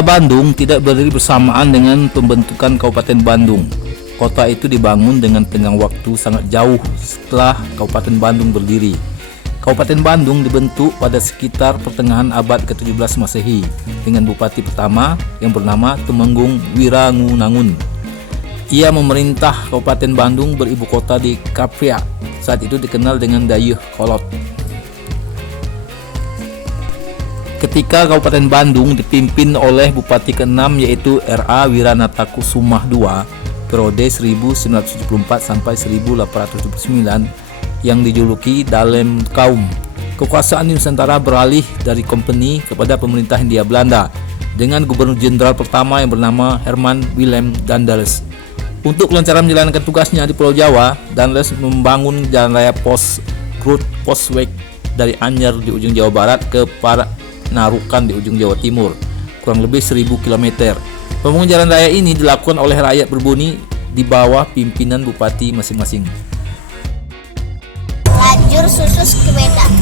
Kota Bandung tidak berdiri bersamaan dengan pembentukan Kabupaten Bandung. Kota itu dibangun dengan tenggang waktu sangat jauh setelah Kabupaten Bandung berdiri. Kabupaten Bandung dibentuk pada sekitar pertengahan abad ke-17 Masehi dengan bupati pertama yang bernama Tumenggung Wirangunangun. Ia memerintah Kabupaten Bandung beribu kota di Krapia, saat itu dikenal dengan Dayeuh Kolot. Ketika Kabupaten Bandung dipimpin oleh Bupati ke-6 yaitu R.A. Wiranatakusumah II periode 1974 sampai 1879 yang dijuluki Dalem Kaum. Kekuasaan di Nusantara beralih dari kompeni kepada pemerintah Hindia Belanda dengan gubernur jenderal pertama yang bernama Herman Willem Daendels. Untuk kelancaran menjalankan tugasnya di Pulau Jawa, Daendels membangun jalan raya Postweg dari Anyer di ujung Jawa Barat ke Narukan di ujung Jawa Timur, kurang lebih 1000 km. Pembangunan jalan raya ini dilakukan oleh rakyat berbuni di bawah pimpinan bupati masing-masing. Lajur Susus ke Medan.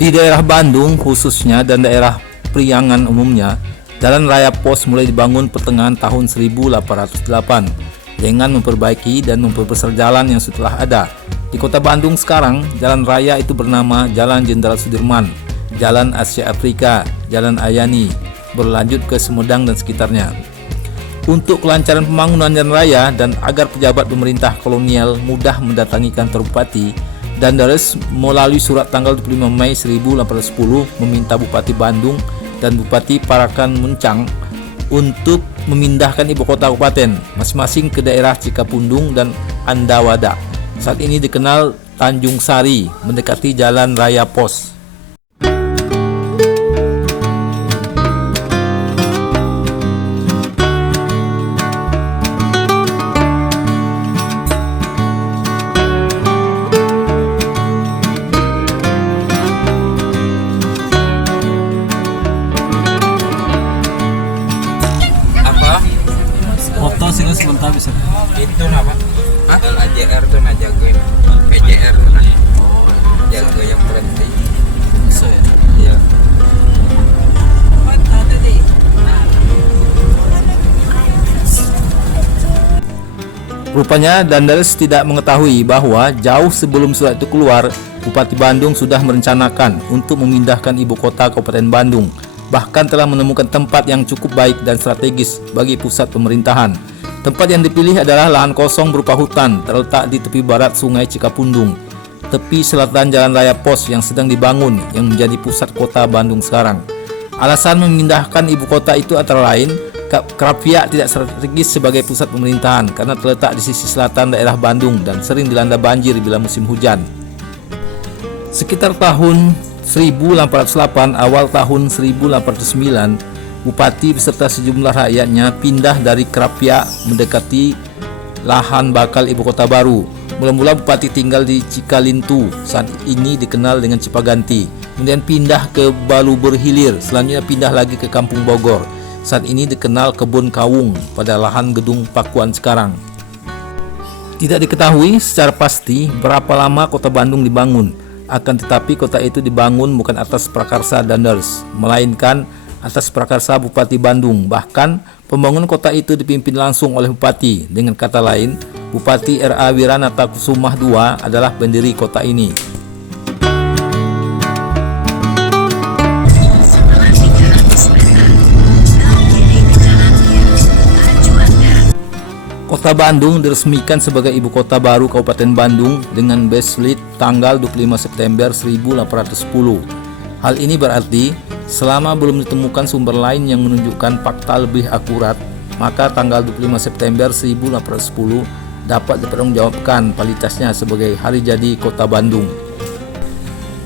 Di daerah Bandung khususnya dan daerah Priangan umumnya, jalan raya pos mulai dibangun pertengahan tahun 1808 dengan memperbaiki dan memperbesar jalan yang setelah ada. Di kota Bandung sekarang, jalan raya itu bernama Jalan Jenderal Sudirman, Jalan Asia Afrika, Jalan Ayani, berlanjut ke Sumedang dan sekitarnya. Untuk kelancaran pembangunan jalan raya dan agar pejabat pemerintah kolonial mudah mendatangi kantor bupati, Daendels melalui surat tanggal 25 Mei 1810 meminta Bupati Bandung dan Bupati Parakan Muncang untuk memindahkan ibu kota kabupaten masing-masing ke daerah Cikapundung dan Andawada. Saat ini dikenal Tanjung Sari, mendekati Jalan Raya Pos. Foto sih sebentar bisa. Itu apa? LAJR tuh najago PJR nah. Jago yang berhenti. Bisa ya. Iya. Rupanya Daendels tidak mengetahui bahwa jauh sebelum surat itu keluar, Bupati Bandung sudah merencanakan untuk memindahkan ibu kota Kabupaten Bandung. Bahkan telah menemukan tempat yang cukup baik dan strategis bagi pusat pemerintahan. Tempat yang dipilih adalah lahan kosong berupa hutan terletak di tepi barat Sungai Cikapundung, tepi selatan Jalan Raya Pos yang sedang dibangun yang menjadi pusat kota Bandung sekarang. Alasan memindahkan ibu kota itu antara lain, Krapia tidak strategis sebagai pusat pemerintahan karena terletak di sisi selatan daerah Bandung dan sering dilanda banjir bila musim hujan. Sekitar tahun 1808 awal tahun 1809, Bupati beserta sejumlah rakyatnya pindah dari Krapia mendekati lahan bakal ibu kota baru. Mula-mula Bupati tinggal di Cikalintu, saat ini dikenal dengan Cipaganti. Kemudian pindah ke Baluber Hilir, selanjutnya pindah lagi ke Kampung Bogor. Saat ini dikenal Kebun Kawung pada lahan gedung Pakuan sekarang. Tidak diketahui secara pasti berapa lama kota Bandung dibangun. Akan tetapi kota itu dibangun bukan atas prakarsa Daendels, melainkan atas prakarsa Bupati Bandung. Bahkan pembangunan kota itu dipimpin langsung oleh Bupati. Dengan kata lain, Bupati R.A. Wiranatakusumah II adalah pendiri kota ini. Kota Bandung diresmikan sebagai ibu kota baru Kabupaten Bandung dengan Beslit tanggal 25 September 1810. Hal ini berarti selama belum ditemukan sumber lain yang menunjukkan fakta lebih akurat, maka tanggal 25 September 1810 dapat dipertanggungjawabkan validitasnya sebagai hari jadi Kota Bandung.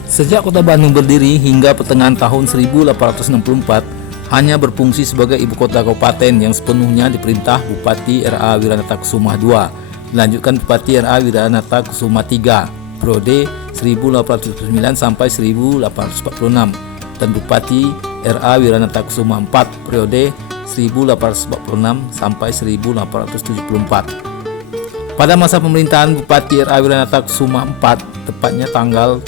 Sejak Kota Bandung berdiri hingga pertengahan tahun 1864, hanya berfungsi sebagai ibu kota kabupaten yang sepenuhnya diperintah Bupati R.A. Wiranatakusumah II, dilanjutkan Bupati R.A. Wiranatakusumah III periode 1809 sampai 1846 dan Bupati R.A. Wiranatakusumah IV periode 1846 sampai 1874. Pada masa pemerintahan Bupati R.A. Wiranatakusumah IV, tepatnya tanggal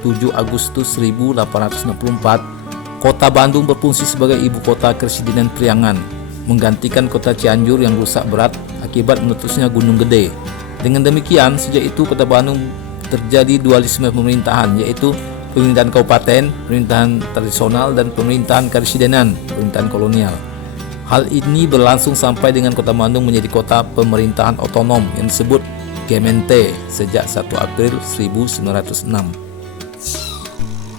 7 Agustus 1864, Kota Bandung berfungsi sebagai ibu kota Kresidenan Priangan, menggantikan kota Cianjur yang rusak berat akibat meletusnya Gunung Gede. Dengan demikian, sejak itu kota Bandung terjadi dualisme pemerintahan, yaitu pemerintahan kabupaten, pemerintahan tradisional, dan pemerintahan kepresidenan, pemerintahan kolonial. Hal ini berlangsung sampai dengan kota Bandung menjadi kota pemerintahan otonom yang disebut Gemeente sejak 1 April 1906.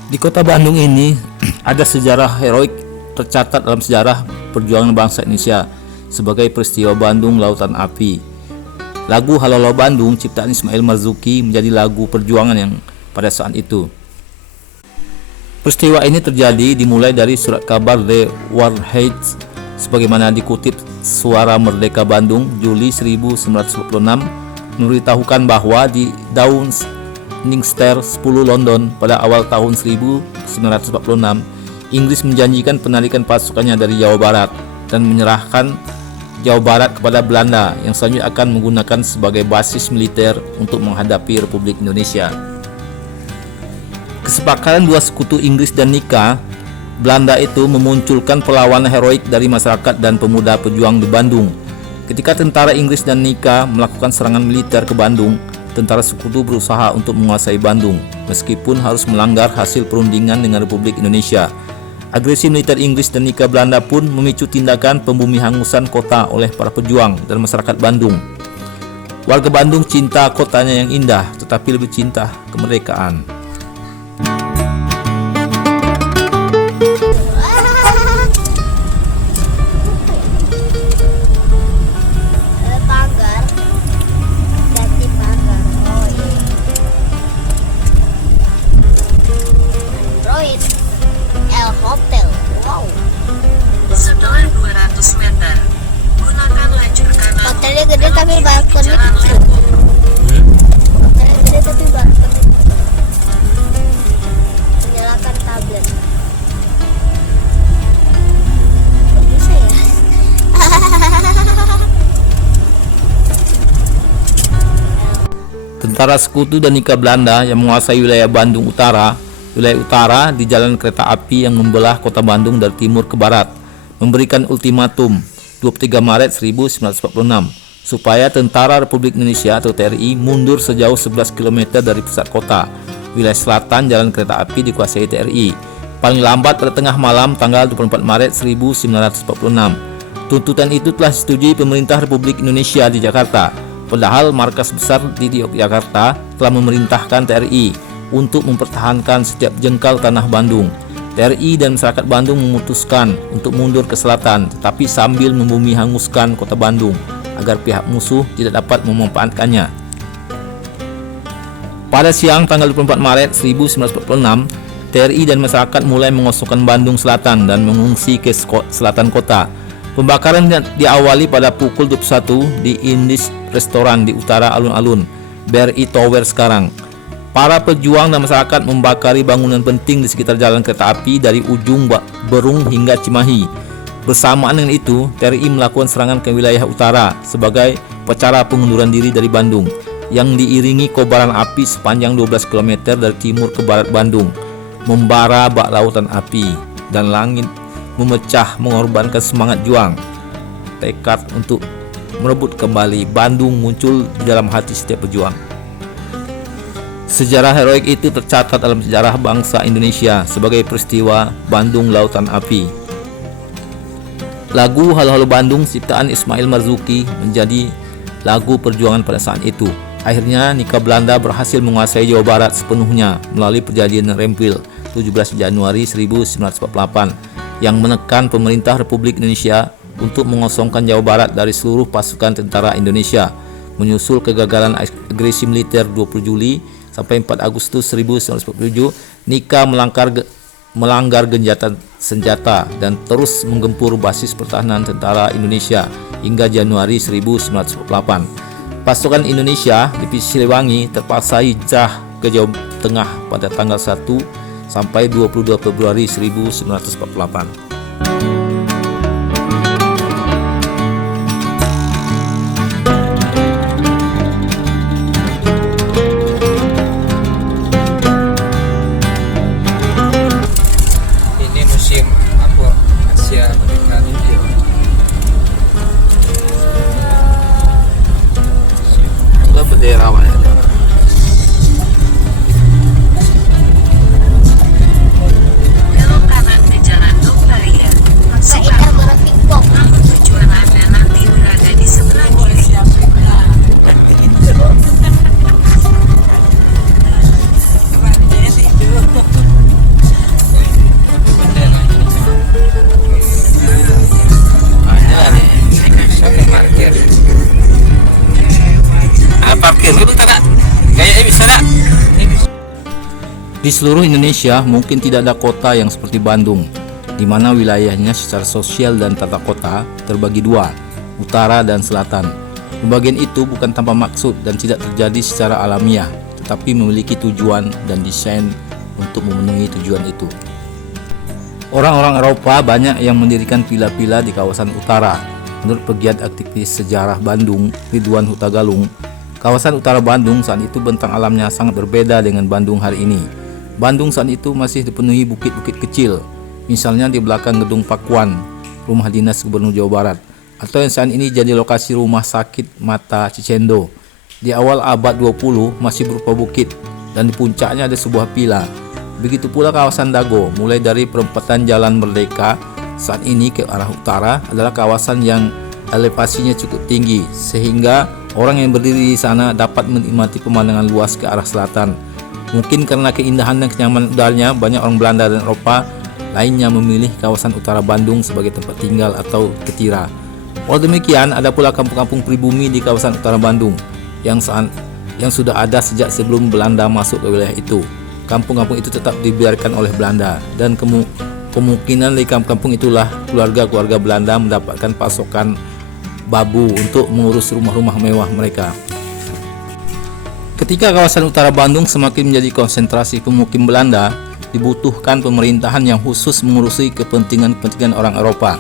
Di kota Bandung ini ada sejarah heroik tercatat dalam sejarah perjuangan bangsa Indonesia sebagai peristiwa Bandung Lautan Api. Lagu Halo Bandung ciptaan Ismail Marzuki menjadi lagu perjuangan yang pada saat itu. Peristiwa ini terjadi dimulai dari surat kabar The Warheads sebagaimana dikutip Suara Merdeka Bandung Juli 1946 memberitahukan bahwa di Downingster 10 London pada awal tahun 1946 Inggris menjanjikan penarikan pasukannya dari Jawa Barat dan menyerahkan Jawa Barat kepada Belanda yang selanjutnya akan menggunakan sebagai basis militer untuk menghadapi Republik Indonesia. Kesepakatan dua sekutu Inggris dan Nika Belanda itu memunculkan perlawanan heroik dari masyarakat dan pemuda pejuang di Bandung. Ketika tentara Inggris dan Nika melakukan serangan militer ke Bandung, tentara sekutu berusaha untuk menguasai Bandung, meskipun harus melanggar hasil perundingan dengan Republik Indonesia. Agresi militer Inggris dan Nika Belanda pun memicu tindakan pembumihangusan kota oleh para pejuang dan masyarakat Bandung. Warga Bandung cinta kotanya yang indah, tetapi lebih cinta kemerdekaan. Pagar. Ganti pagar. Oh iya. Android. El Hotel. Wow. Setelah 200 meter, gunakan lajur kanan. Hotelnya gede tapi balkonnya Jalan kecil. Lembut. Hotelnya gede tapi balkonnya kecil. Menyalakan tablet. Kok bisa ya? Tentara sekutu dan Nika Belanda yang menguasai wilayah Bandung Utara, wilayah utara di jalan kereta api yang membelah kota Bandung dari timur ke barat, memberikan ultimatum 23 Maret 1946 supaya Tentara Republik Indonesia atau TRI mundur sejauh 11 km dari pusat kota. Wilayah selatan jalan kereta api dikuasai TRI paling lambat pada tengah malam tanggal 24 Maret 1946. Tuntutan itu telah disetujui pemerintah Republik Indonesia di Jakarta, padahal markas besar di Yogyakarta telah memerintahkan TRI untuk mempertahankan setiap jengkal tanah Bandung. TRI dan masyarakat Bandung memutuskan untuk mundur ke selatan, tetapi sambil membumi hanguskan kota Bandung agar pihak musuh tidak dapat memanfaatkannya. Pada siang tanggal 24 Maret 1946, TRI dan masyarakat mulai mengosongkan Bandung Selatan dan mengungsi ke selatan kota. Pembakaran diawali pada pukul 21 di Indis Restoran di utara alun-alun BRI Tower sekarang. Para pejuang dan masyarakat membakari bangunan penting di sekitar jalan kereta api dari ujung Berung hingga Cimahi. Bersamaan dengan itu, TRI melakukan serangan ke wilayah utara sebagai upacara pengunduran diri dari Bandung yang diiringi kobaran api sepanjang 12 km dari timur ke barat Bandung, membara bak lautan api dan langit memecah mengorbankan semangat juang. Tekad untuk merebut kembali Bandung muncul di dalam hati setiap pejuang. Sejarah heroik itu tercatat dalam sejarah bangsa Indonesia sebagai peristiwa Bandung Lautan Api. Lagu Halo Bandung ciptaan Ismail Marzuki menjadi lagu perjuangan pada saat itu. Akhirnya Nika Belanda berhasil menguasai Jawa Barat sepenuhnya melalui perjanjian Rempil 17 Januari 1948 yang menekan pemerintah Republik Indonesia untuk mengosongkan Jawa Barat dari seluruh pasukan tentara Indonesia. Menyusul kegagalan agresi militer 20 Juli sampai 4 Agustus 1947, Nika melanggar genjatan senjata dan terus menggempur basis pertahanan tentara Indonesia hingga Januari 1948. Pasukan Indonesia divisi Siliwangi terpaksa hijrah ke Jawa Tengah pada tanggal 1 sampai 22 Februari 1948. Ini museum sawah ya. Belok kanan ke Jalan Dongbaria. Saya ikan bola pingpong. Namun tujuan Anda nanti berada di sebelah kiri. Parkir. Parkir dulu tak? Kayaknya bisa tak? Di seluruh Indonesia mungkin tidak ada kota yang seperti Bandung, di mana wilayahnya secara sosial dan tata kota terbagi dua, utara dan selatan. Pembagian itu bukan tanpa maksud dan tidak terjadi secara alamiah, tetapi memiliki tujuan dan desain untuk memenuhi tujuan itu. Orang-orang Eropa banyak yang mendirikan villa-villa di kawasan utara. Menurut pegiat aktivis sejarah Bandung, Ridwan Huta Galung, kawasan utara Bandung saat itu bentang alamnya sangat berbeda dengan Bandung hari ini. Bandung saat itu masih dipenuhi bukit-bukit kecil, misalnya di belakang gedung Pakuan, rumah dinas Gubernur Jawa Barat, atau yang saat ini jadi lokasi rumah sakit mata Cicendo. Di awal abad 20 masih berupa bukit, dan di puncaknya ada sebuah villa. Begitu pula kawasan Dago, mulai dari perempatan Jalan Merdeka saat ini ke arah utara adalah kawasan yang elevasinya cukup tinggi, sehingga orang yang berdiri di sana dapat menikmati pemandangan luas ke arah selatan. Mungkin karena keindahan dan kenyamanan udaranya, banyak orang Belanda dan Eropa lainnya memilih kawasan utara Bandung sebagai tempat tinggal atau ketira. Walau demikian, ada pula kampung-kampung pribumi di kawasan utara Bandung yang sudah ada sejak sebelum Belanda masuk ke wilayah itu. Kampung-kampung itu tetap dibiarkan oleh Belanda, dan kemungkinan di kampung-kampung itulah keluarga-keluarga Belanda mendapatkan pasokan babu untuk mengurus rumah-rumah mewah mereka. Ketika kawasan utara Bandung semakin menjadi konsentrasi pemukim Belanda, dibutuhkan pemerintahan yang khusus mengurusi kepentingan-kepentingan orang Eropa.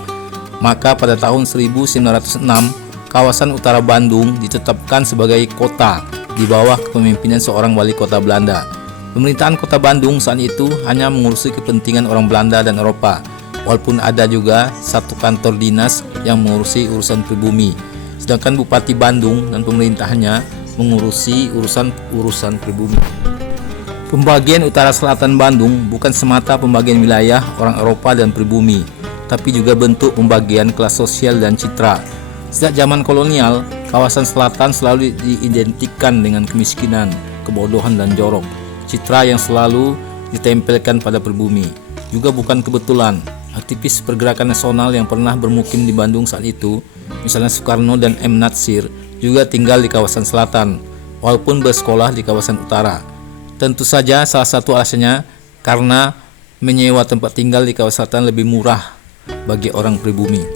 Maka pada tahun 1906, kawasan utara Bandung ditetapkan sebagai kota di bawah kepemimpinan seorang wali kota Belanda. Pemerintahan kota Bandung saat itu hanya mengurusi kepentingan orang Belanda dan Eropa, walaupun ada juga satu kantor dinas yang mengurusi urusan pribumi, sedangkan Bupati Bandung dan pemerintahannya mengurusi urusan pribumi. Pembagian utara selatan Bandung bukan semata pembagian wilayah orang Eropa dan pribumi, tapi juga bentuk pembagian kelas sosial dan citra. Sejak zaman kolonial, kawasan selatan selalu diidentikan dengan kemiskinan, kebodohan dan jorok. Citra yang selalu ditempelkan pada pribumi. Juga bukan kebetulan, aktivis pergerakan nasional yang pernah bermukim di Bandung saat itu, misalnya Soekarno dan M. Natsir, juga tinggal di kawasan selatan, walaupun bersekolah di kawasan utara. Tentu saja salah satu alasannya karena menyewa tempat tinggal di kawasan selatan lebih murah bagi orang pribumi.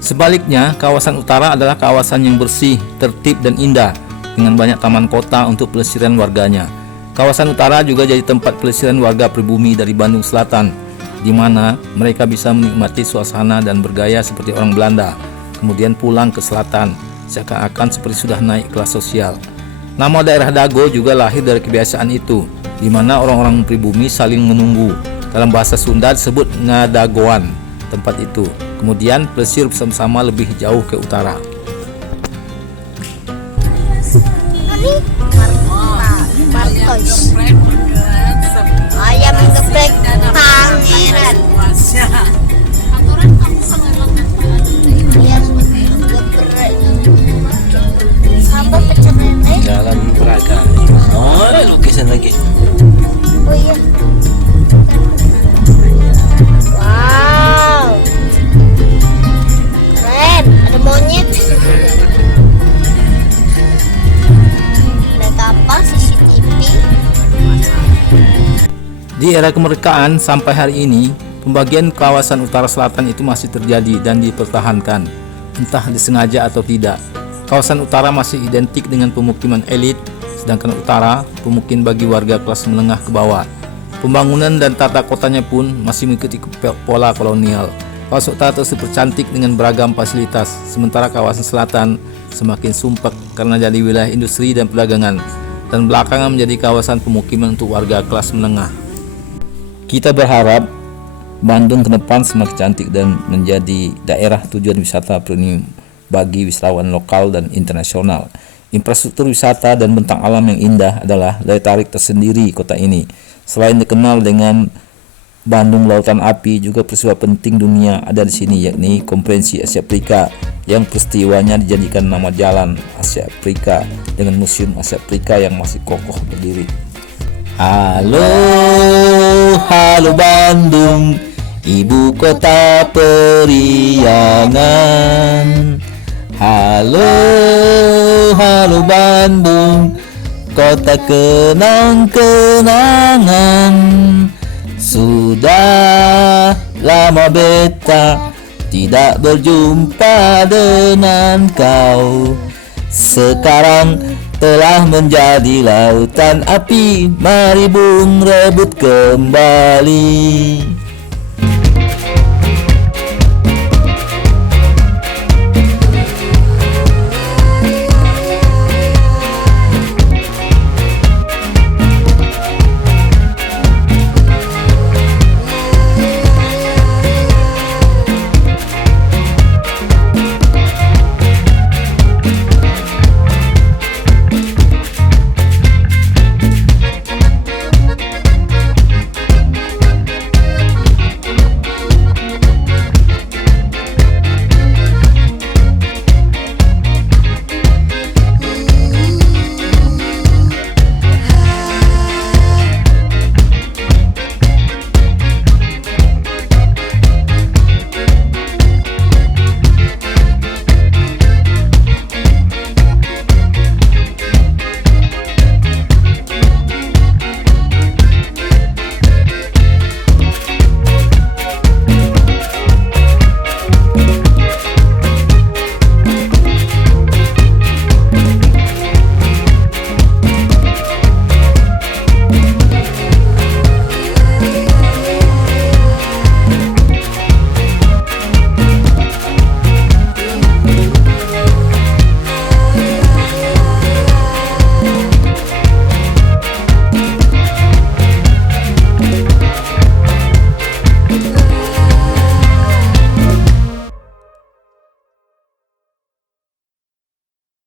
Sebaliknya, kawasan utara adalah kawasan yang bersih, tertib dan indah, dengan banyak taman kota untuk pelesiran warganya. Kawasan utara juga jadi tempat pelesiran warga pribumi dari Bandung Selatan, di mana mereka bisa menikmati suasana dan bergaya seperti orang Belanda, kemudian pulang ke selatan, seakan-akan seperti sudah naik kelas sosial. Nama daerah Dago juga lahir dari kebiasaan itu, di mana orang-orang pribumi saling menunggu. Dalam bahasa Sunda disebut ngadagoan tempat itu. Kemudian pelesir bersama-sama lebih jauh ke utara. Ini Martois. Ayam geprek pangeran. Ayam geprek. Sambal pecel lele. Jalan Braga. Oh, lukisan lagi. Oh iya. Wow. Keren, ada monyet. Ada kapal CCTV. Di era kemerdekaan sampai hari ini, pembagian kawasan utara selatan itu masih terjadi dan dipertahankan, entah disengaja atau tidak. Kawasan utara masih identik dengan pemukiman elit, sedangkan utara pemukiman bagi warga kelas menengah ke bawah. Pembangunan dan tata kotanya pun masih mengikuti pola kolonial. Kawasan utara terus dipercantik dengan beragam fasilitas, sementara kawasan selatan semakin sumpek karena jadi wilayah industri dan perdagangan, dan belakangan menjadi kawasan pemukiman untuk warga kelas menengah. Kita berharap Bandung ke depan semakin cantik dan menjadi daerah tujuan wisata premium bagi wisatawan lokal dan internasional. Infrastruktur wisata dan bentang alam yang indah adalah daya tarik tersendiri kota ini. Selain dikenal dengan Bandung Lautan Api, juga peristiwa penting dunia ada di sini, yakni Konferensi Asia Afrika yang peristiwanya dijadikan nama Jalan Asia Afrika dengan Museum Asia Afrika yang masih kokoh berdiri. Halo, halo Bandung, ibu kota periangan. Halo, halo Bandung, kota kenang-kenangan. Sudah lama beta tidak berjumpa dengan kau. Sekarang telah menjadi lautan api, mari bung rebut kembali.